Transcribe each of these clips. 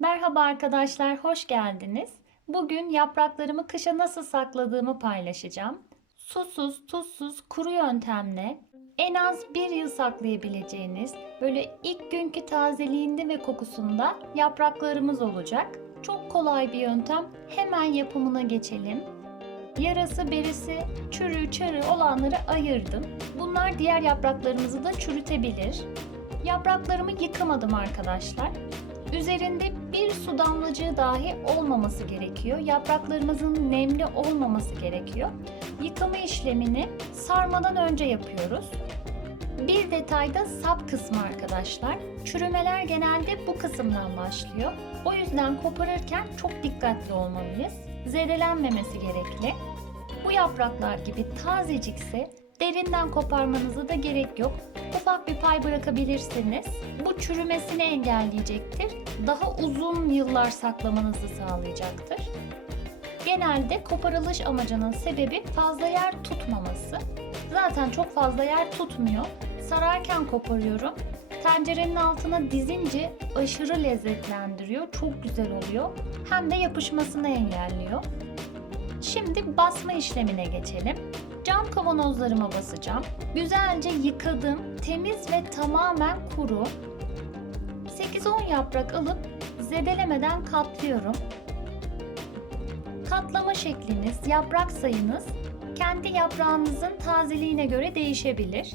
Merhaba arkadaşlar, hoş geldiniz. Bugün yapraklarımı kışa nasıl sakladığımı paylaşacağım. Susuz, tuzsuz, kuru yöntemle en az bir yıl saklayabileceğiniz, böyle ilk günkü tazeliğinde ve kokusunda yapraklarımız olacak. Çok kolay bir yöntem. Hemen yapımına geçelim. Yarası, berisi, çürüğü, çarığı olanları ayırdım. Bunlar diğer yapraklarımızı da çürütebilir. Yapraklarımı yıkamadım arkadaşlar. Üzerinde bir su damlacığı dahi olmaması gerekiyor. Yapraklarımızın nemli olmaması gerekiyor. Yıkama işlemini sarmadan önce yapıyoruz. Bir detayda sap kısmı arkadaşlar. Çürümeler genelde bu kısımdan başlıyor. O yüzden koparırken çok dikkatli olmalıyız. Zedelenmemesi gerekli. Bu yapraklar gibi tazecikse derinden koparmanıza da gerek yok. Ufak bir pay bırakabilirsiniz. Bu çürümesini engelleyecektir. Daha uzun yıllar saklamanızı sağlayacaktır. Genelde koparılış amacının sebebi fazla yer tutmaması. Zaten çok fazla yer tutmuyor. Sararken koparıyorum. Tencerenin altına dizince aşırı lezzetlendiriyor. Çok güzel oluyor. Hem de yapışmasını engelliyor. Şimdi basma işlemine geçelim. Cam kavanozlarıma basacağım. Güzelce yıkadım. Temiz ve tamamen kuru. 8-10 yaprak alıp zedelemeden katlıyorum. Katlama şekliniz, yaprak sayınız kendi yaprağınızın tazeliğine göre değişebilir.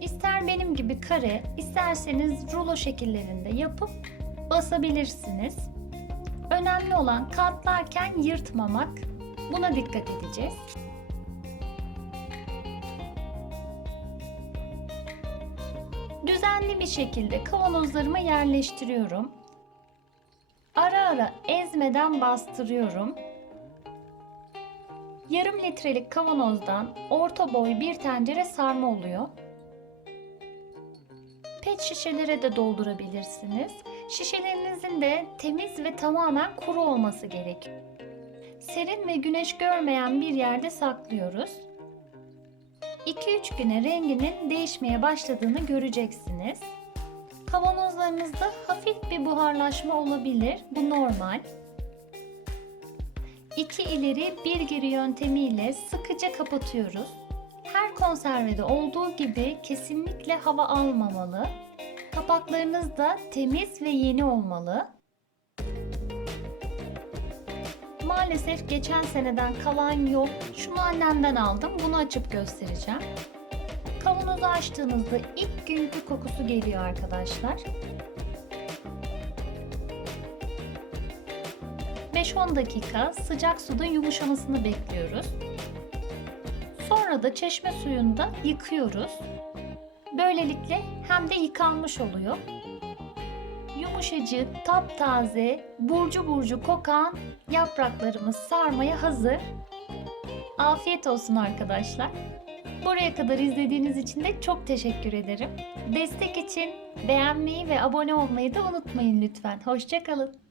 İster benim gibi kare, isterseniz rulo şekillerinde yapıp basabilirsiniz. Önemli olan katlarken yırtmamak. Buna dikkat edeceğiz. Düzenli bir şekilde kavanozlarıma yerleştiriyorum. Ara ara ezmeden bastırıyorum. Yarım litrelik kavanozdan orta boy bir tencere sarma oluyor. Pet şişelere de doldurabilirsiniz. Şişelerinizin de temiz ve tamamen kuru olması gerekiyor. Serin ve güneş görmeyen bir yerde saklıyoruz. 2-3 güne renginin değişmeye başladığını göreceksiniz. Kavanozlarınızda hafif bir buharlaşma olabilir. Bu normal. İki ileri bir geri yöntemiyle sıkıca kapatıyoruz. Her konservede olduğu gibi kesinlikle hava almamalı. Kapaklarınız da temiz ve yeni olmalı. Maalesef geçen seneden kalan yok. Şunu annemden aldım. Bunu açıp göstereceğim. Kavanozu açtığınızda ilk günkü kokusu geliyor arkadaşlar. 5-10 dakika sıcak suda yumuşamasını bekliyoruz. Sonra da çeşme suyunda yıkıyoruz. Böylelikle hem de yıkanmış oluyor. Yumuşacık, taptaze, burcu burcu kokan yapraklarımız sarmaya hazır. Afiyet olsun arkadaşlar. Buraya kadar izlediğiniz için de çok teşekkür ederim. Destek için beğenmeyi ve abone olmayı da unutmayın lütfen. Hoşçakalın.